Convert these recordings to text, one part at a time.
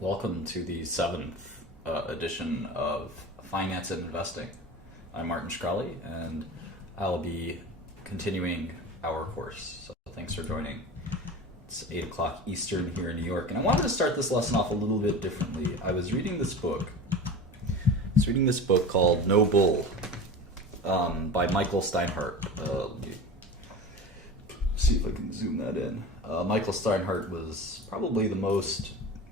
Welcome to the seventh edition of Finance and Investing. I'm Martin Shkreli, and I'll be continuing our course. So thanks for joining. It's 8 o'clock Eastern here in New York, and I wanted to start this lesson off a little bit differently. I was reading this book. Called No Bull by Michael Steinhardt. Let me see if I can zoom that in. Michael Steinhardt was probably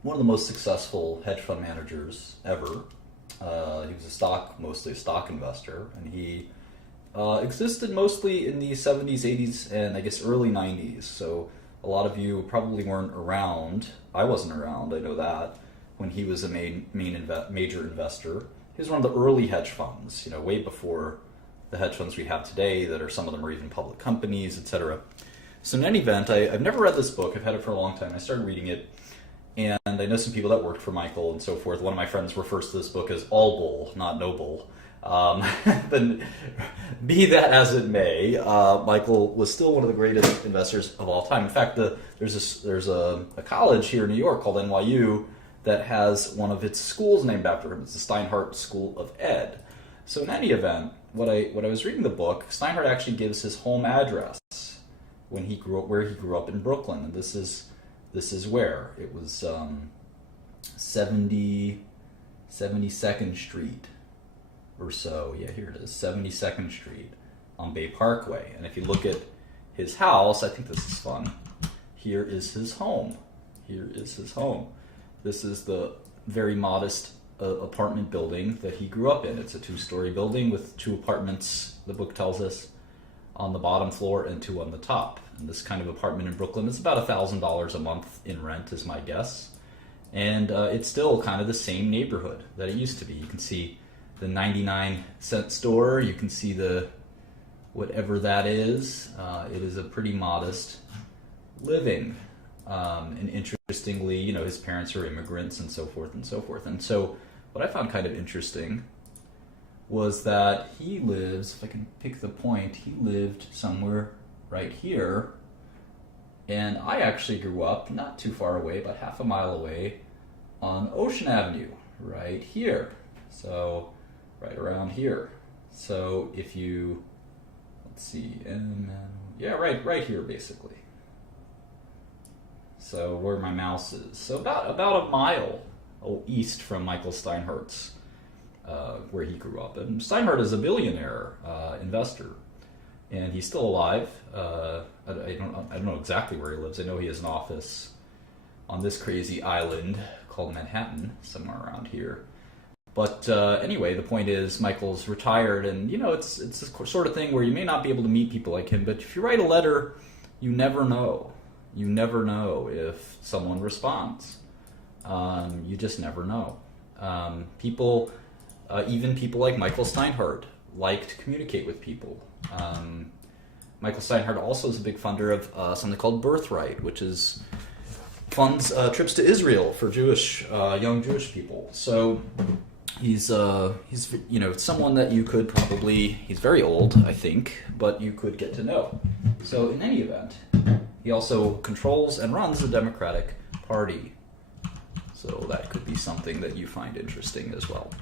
one of the most successful hedge fund managers ever. He was mostly a stock investor, and he existed mostly in the 70s, 80s, and I guess early 90s. So a lot of you probably weren't around. I wasn't around, I know that, when he was a major investor. He was one of the early hedge funds, way before the hedge funds we have today, that some of them are even public companies, etc. So in any event, I've never read this book. I've had it for a long time. I started reading it, and I know some people that worked for Michael and so forth. One of my friends refers to this book as All Bull, not No Bull. But be that as it may, Michael was still one of the greatest investors of all time. In fact, there's a college here in New York called NYU that has one of its schools named after him. It's the Steinhardt School of Ed. So in any event, when I was reading the book, Steinhardt actually gives his home address when he grew up, where he grew up in Brooklyn, and this is where it was 72nd Street or so. Yeah, here it is, 72nd Street on Bay Parkway. And if you look at his house, I think this is fun. Here is his home. This is the very modest apartment building that he grew up in. It's a 2-story building with 2 apartments, the book tells us, on the bottom floor and 2 on the top. And this kind of apartment in Brooklyn is about $1,000 a month in rent, is my guess. And it's still kind of the same neighborhood that it used to be. You can see the 99-cent store. You can see the whatever that is. It is a pretty modest living. And interestingly, his parents are immigrants and so forth and so forth. And so what I found kind of interesting was that he lives, if I can pick the point, he lived somewhere right here. And I actually grew up not too far away, about half a mile away on Ocean Avenue, right here. So right around here. So if you, let's see, right here basically. So where my mouse is. So about a mile east from Michael Steinhardt's, where he grew up. And Steinhardt is a billionaire investor, and he's still alive. I don't know exactly where he lives. I know he has an office on this crazy island called Manhattan, somewhere around here. But anyway, the point is Michael's retired, and it's this sort of thing where you may not be able to meet people like him, but if you write a letter, you never know. You never know if someone responds. You just never know. Even people like Michael Steinhardt like to communicate with people. Michael Steinhardt also is a big funder of something called Birthright, which funds trips to Israel for young Jewish people. So he's someone that you could probably, he's very old, I think, but you could get to know. So in any event, he also controls and runs the Democratic Party. So that could be something that you find interesting as well.